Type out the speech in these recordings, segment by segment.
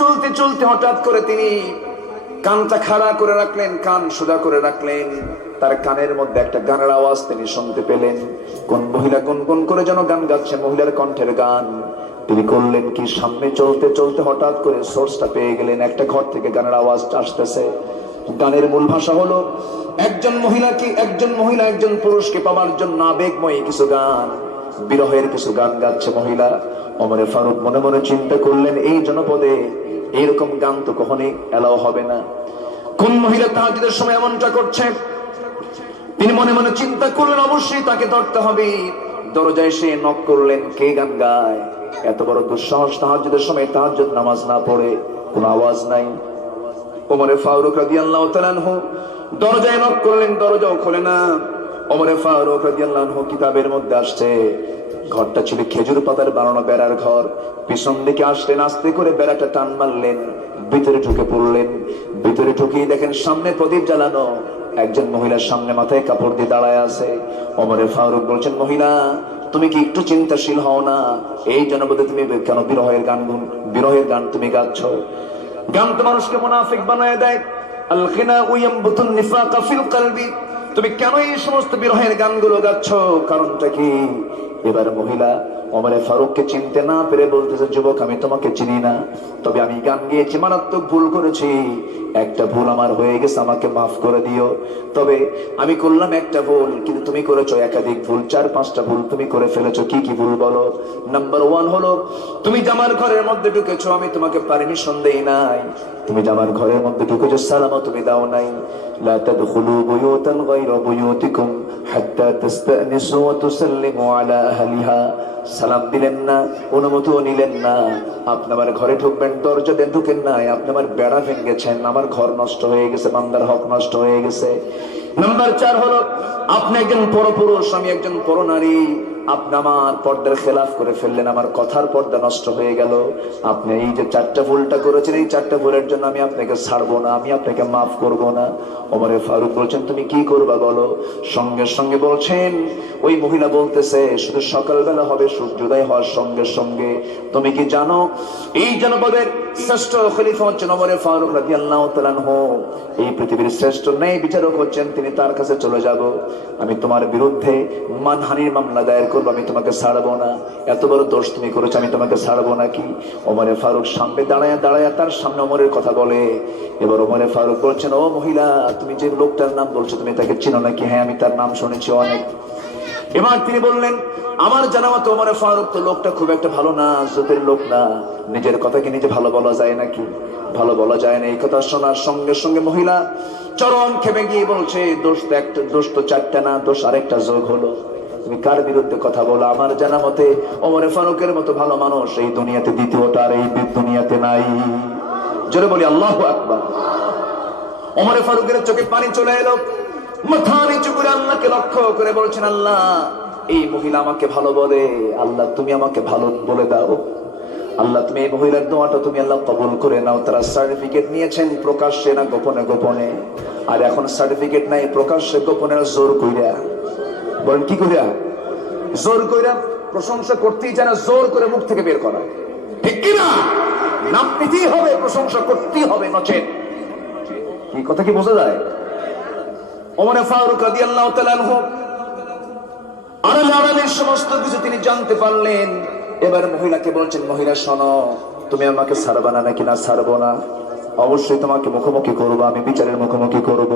চলতে চলতে হঠাৎ করে তিনি কানটা খাড়া করে রাখলেন, কান সোজা করে রাখলেন। তার কানের মধ্যে একটা গানের আওয়াজ তিনি শুনতে পেলেন। কোন মহিলা গুনগুন করে যেন গান গাচ্ছে, মহিলার কণ্ঠের গান। তিনি করলেন কি, সামনে চলতে চলতে হঠাৎ করে সোর্সটা পেয়ে গেলেন। একটা ঘর থেকে গানের আওয়াজ আসতেছে। গানের মূল ভাষা হলো একজন মহিলা একজন পুরুষকে পাওয়ার জন্য আবেগময়ী কিছু গান, বিরহের কিছু গান গাচ্ছে মহিলা। ওমরে ফারুক মনে মনে চিন্তা করলেন, এই জনপদে এইরকম গান তো কখনোই এলাও হবে না। কোন মহিলা তাহাজ্জুদের সময় এমনটা করছে? তিনি মনে মনে চিন্তা করলেন, অবশ্যই তাকে ধরতে হবে। দরজায় এসে নক করলেন, কে গান গায়? এত বড় দুঃসাহস, তাহাজ্জুদের সময় তাহাজ্জুদ নামাজ না পড়ে, কোনো আওয়াজ নাই। ওমরে ফারুক রাদিয়াল্লাহু তাআলা আনহু দরজায় নক করলেন, দরজাও খোলে না। ওমরে ফারুক রাদিয়াল্লাহু আনহু কিতাবের মধ্যে আসছে, ঘরটা ছিল খেজুর পাতার বানানো বেড়ার ঘর। পিছন দিকে আসলেন, আস্তে করে বেড়াটা টান মারলেন, ভিতরে ঢুকে পড়লেন। ভিতরে ঢুকেই দেখেন সামনে প্রদীপ জ্বালানো, একজন মহিলার সামনে মাথায় কাপড় দিয়ে দাঁড়ায় আছে। ওমরে ফারুক বলছেন, মহিলা তুমি কি একটু চিন্তাশীল হও না? এই জনপদে তুমি কেন বিরহের গান তুমি গাচ্ছ? গান তো মানুষকে মুনাফিক বানায় দেয়। আল গিনাউ ইয়ামবুতুন নিফাকা ফিল কলবি। তুমি কেন এই সমস্ত বিরহের গানগুলো গাচ্ছ? কারণটা কি? এবার মহিলা ওমরে ফারুককে চিনতে না পেরে বলতেছে, যুবক আমি তোমাকে চিনি না, তবে আমি গান গেয়েছি, মারাত্মক ভুল করেছি। একটা ভুল আমার হয়ে গেছে, আমাকে মাফ করে দিও। তবে আমি করলাম একটা ভুল, কিন্তু তুমি করেছো একাধিক ভুল, 4-5টা ভুল তুমি করে ফেলেছো। কি কি ভুল বলো? নাম্বার 1 হলো তুমি জামার ঘরের মধ্যে ঢুকেছো, আমি তোমাকে পারমিশন দেই নাই। তুমি জামার ঘরের মধ্যে ঢুকেছো, সালামও তুমি দাও নাই। লা তাদখুলু বুয়ুতান গায়রা বুয়ুতিকুম হাত্তা তাস্তানিসু ওয়া তুসাল্লিমু আলা আহলিহা। সালাম দিলেন না, অনুমতিও নিলেন না। আপনি আমার ঘরে ঢুকবেন, দরজা দিয়ে ঢুকেন নাই, আপনি আমার বেড়া ভেঙেছেন, আমার ঘর নষ্ট হয়ে গেছে, বান্দার হক নষ্ট হয়ে গেছে। নাম্বার 4 হলো আপনি একজন পরপুরুষ, আমি একজন পরনারী। আপনি আমার পর্দার খেলাফ করে ফেললেন, আমার কথার পর্দা নষ্ট হয়ে গেল। আপনি এই যে 4টা ভুলটা করেছেন, এই 4টা ভুলের জন্য আমি আপনাকে ছাড়বো না, আমি আপনাকে মাফ করব না। ওমরে ফারুক বলছেন, তুমি কি করবা বলো? সঙ্গে সঙ্গে বলছেন, ওই মহিলা বলতেছে, শুধু সকালবেলা হবে সূর্যোদয় হওয়ার সঙ্গে সঙ্গে। তুমি কি জানো এই জনপদের শ্রেষ্ঠ খলিফা হচ্ছেন ওমরে ফারুক রাদিয়াল্লাহু তাআলা আনহু। এই পৃথিবীর শ্রেষ্ঠ ন্যায় বিচারক হচ্ছেন তিনি, তার কাছে চলে যাব। আমি তোমার বিরুদ্ধে মানহানির মামলা দায়ের করবো, আমি তোমাকে ছাড়বো না। এত বড় দোষ তুমি করেছো, আমি তোমাকে ছাড়বো নাকি? ওমরে ফারুক সামনে দাঁড়ায় তার সামনে ওমরের কথা বলে। এবার ওমরে ফারুক বলছেন, ও মহিলা তুমি যে লোকটার নাম বলছো, তুমি তাকে চিনো নাকি? হ্যাঁ আমি তার নাম শুনেছি অনেক। এবার তিনি বললেন, আমার জানা মতো ওমরে ফারুক তো লোকটা খুব একটা ভালো না, জোতের লোক না। নিজের কথাকে নিজে ভালো বলা যায় নাকি? ভালো বলা যায় না। এই কথা শোনার সঙ্গে সঙ্গে মহিলা চরম খেপে গিয়ে বলছে, দোষ তো 4টা না, দোষ আরেকটা যোগ হলো। তুমি কার বিরুদ্ধে কথা বলো? আমার জানা মতে ওমরে ফারুকের মতো ভালো মানুষ এই দুনিয়াতে দ্বিতীয়টা আর এই দুনিয়াতে নাই। জোরে বলি আল্লাহু আকবার। ওমরে ফারুকের চোখে পানি চলে এলো, মাথা নিচু করে আল্লাহকে লক্ষ্য করে বলছেন, আল্লাহ এই মহিলা আমাকে ভালো বলে, আল্লাহ তুমি আমাকে ভালো বলে দাও। আল্লাহ তুমি এই মহিলার দোয়াটা তুমি আল্লাহ কবুল করে নাও। তারা সার্টিফিকেট নিয়েছেন প্রকাশ্যে না গোপনে গোপনে? আর এখন সার্টিফিকেট নাই, প্রকাশ্যে গোপনে জোর কইরা। বলেন কি কইরা? জোর কইরা। প্রশংসা করতেই জানা, জোর করে মুখ থেকে বের করা, ঠিক কিনা? নাম নিতেই হবে, প্রশংসা করতেই হবে, নচেত কি কথা কি বোঝা যায়? ওমরে ফারুক রাদিয়াল্লাহু তাআলা আনহু আড়ালের সমস্ত কিছু তিনি জানতে পারলেন। এবার মহিলাকে বলছেন, মহিলা শোনো, তুমি আমাকে ছাড়বা না নাকি? না ছাড়বো না, অবশ্যই তোমাকে মুখোমুখি করবো, আমি বিচারের মুখোমুখি করব।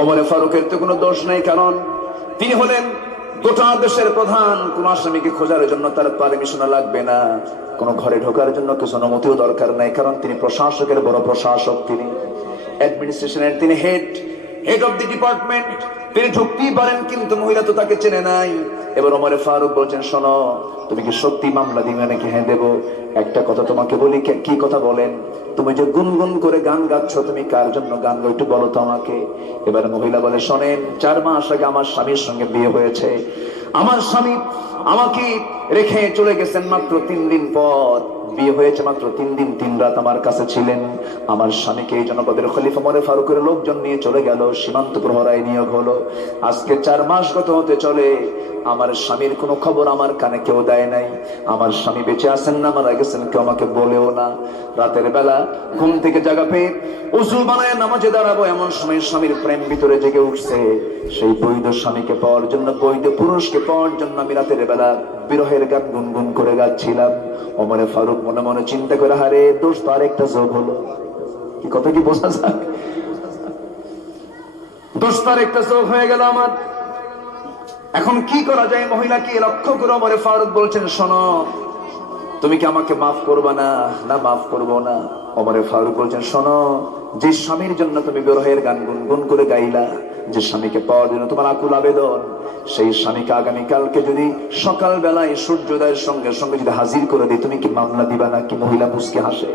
ওমরে ফারুকের তো কোনো দোষ নেই, কারণ তিনি হলেন গোটা দেশের প্রধান। কোন আসামিকে খোঁজার জন্য তার পারমিশন লাগবে না, কোন ঘরে ঢোকার জন্য কিছু অনুমতিও দরকার নাই, কারণ তিনি প্রশাসকের বড় প্রশাসক, তিনি অ্যাডমিনিস্ট্রেশনের তিনি হেড অফ দি ডিপার্টমেন্ট। তিনি ঢুকতেই পারেন, কিন্তু মহিলা তো তাকে চেনে নাই। এবার ওমরে ফারুক বলছেন, শোনো তুমি কি সত্যি মামলা দিবে নাকি? হ্যাঁ দেবো। একটা কথা তোমাকে বলি। কি কথা বলেন? তুমি যে গুনগুন করে গান গাচ্ছ, তুমি কার জন্য গান গাও একটু বলো তো আমাকে। এবার মহিলা বলে, শোনেন 4 মাস আগে আমার স্বামীর সঙ্গে বিয়ে হয়েছে। আমার স্বামী আমাকে রেখে চলে গেছেন মাত্র 3 দিন পর। বিয়ে হয়েছে মাত্র 3 দিন 3 রাত আমার কাছে ছিলেন। আমার স্বামীকে এই জনপদের খলিফা ওমরে ফারুকের লোকজন নিয়ে চলে গেল, সীমান্ত প্রহরায় নিয়োগ হলো। আজকে 4 মাস গত হতে চলে, আমার স্বামীর কোনো খবর আমার কানে কেউ দেয় নাই, আমার স্বামী বেঁচে আছেন না মারা গেছেন কেউ আমাকে বলেও না। রাতের বেলা ঘুম থেকে জাগা পেয়ে উযু বানায় নামাজে দাঁড়াবো, এমন সময় স্বামীর প্রেম ভিতরে জেগে উঠছে। সেই বৈধ স্বামীকে পাওয়ার জন্য, বৈধ পুরুষকে পাওয়ার জন্য আমি রাতের বেলা বিরহের গান গুনগুন করে গাচ্ছিলাম। ওমরে ফারুক মনে মনে চিন্তা করে, হারে দোষ তো আরেকটা যোগ হলো। কি কথা কি বোঝা যায়? দোষ তো আরেকটা যোগ হয়ে গেল আমার। এখন কি করা যায়? মহিলাকে লক্ষ্য করে ওমরে ফারুক বলছেন, শোনো, তুমি কি আমাকে মাফ করবা না? না, মাফ করবো না। ওমরে ফারুক বলছেন, শোনো, যে স্বামীর জন্য তুমি বিরহের গান গুনগুন করে গাইলা, যে স্বামীকে পাওয়ার জন্য তোমার আকুল আবেদন, সেই স্বামীকে আগামীকালকে যদি সকাল বেলায় সূর্যোদয়ের সঙ্গে সঙ্গে যদি হাজির করে দিই, তুমি কি মামলা দিবা না? কি মহিলা মুচকে হাসে।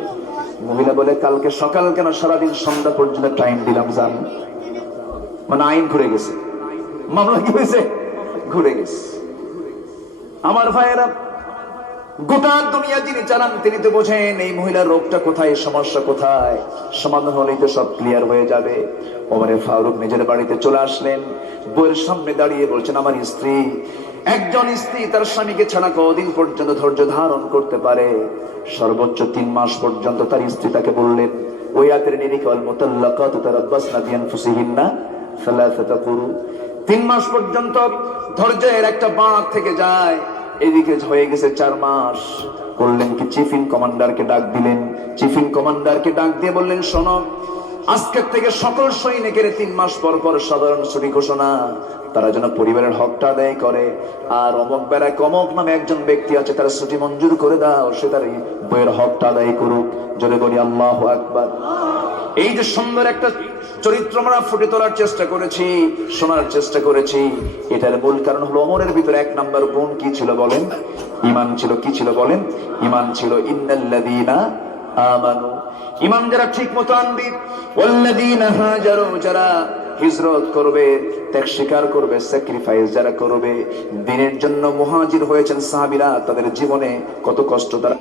মহিলা বলে, কালকে সকাল কেন, সারাদিন সন্ধ্যা পর্যন্ত টাইম দিলাম, জান। মানে আইন ঘুরে গেছে, মামলা কি হয়েছে? ঘুরে গেছে। আমার ভাইয়েরা, গোটা দুনিয়া যিনি চালান তিনি তো বোঝেন এই মহিলার রোগটা কোথায়, সমস্যা কোথায়। সমাধান হলেই তো সব ক্লিয়ার হয়ে যাবে। ওমরে ফারুক নিজের বাড়িতে চলে আসলেন, বউয়ের সামনে দাঁড়িয়ে বলছেন, আমার স্ত্রী, একজন স্ত্রী তার স্বামীকে ছাড়া কদিন পর্যন্ত ধৈর্য ধারণ করতে পারে? সর্বোচ্চ 3 মাস পর্যন্ত তার স্ত্রী তাকে বললেন, ওই আয়াতের নিরিখে, আল মুতাল্লাকাতু তারাব্বাসনা বিআনফুসিহিন্না সালাসাতা কুরু। 3 মাস পর্যন্ত ধৈর্যের একটা বাঁধ থেকে যায়। এদিকে হয়ে গেছে 4 মাস। করলেন কি, চিফ ইন কমান্ডারকে ডাক দিলেন। চিফ ইন কমান্ডারকে ডাক দিয়ে বললেন, শোনো, আজকের থেকে সকল সৈনিকের 3 মাস পর পর সাধারণ ছুটি ঘোষণা, তারা যেন পরিবারের হকটা আদায় করে। আর অমক বেলায় অমক নামে একজন ব্যক্তি আছে, তারা ছুটি মঞ্জুর করে দাও, সে তার বইয়ের হকটা আদায় করুক। জোরে বলি আল্লাহু আকবার। এই যে সুন্দর একটা চরিত্র আমরা ফুটে তোলার চেষ্টা করেছি, শোনার চেষ্টা করেছি, এটার মূল কারণ হলো ওমরের ভিতরে 1 নম্বর গুণ কি ছিল বলেন? ঈমান ছিল। কি ছিল বলেন? ঈমান ছিল। ইন্নাল্লাযীনা আমানু, ঈমান যারা ঠিক মতো আনবে, ওয়াল্লাযীনা হাজারু, যারা হিজরত করবে, ত্যাগ স্বীকার করবে, স্যাক্রিফাইস যারা করবে, দ্বীনের জন্য মুহাজির হয়েছেন সাহাবীরা, তাদের জীবনে কত কষ্ট তারা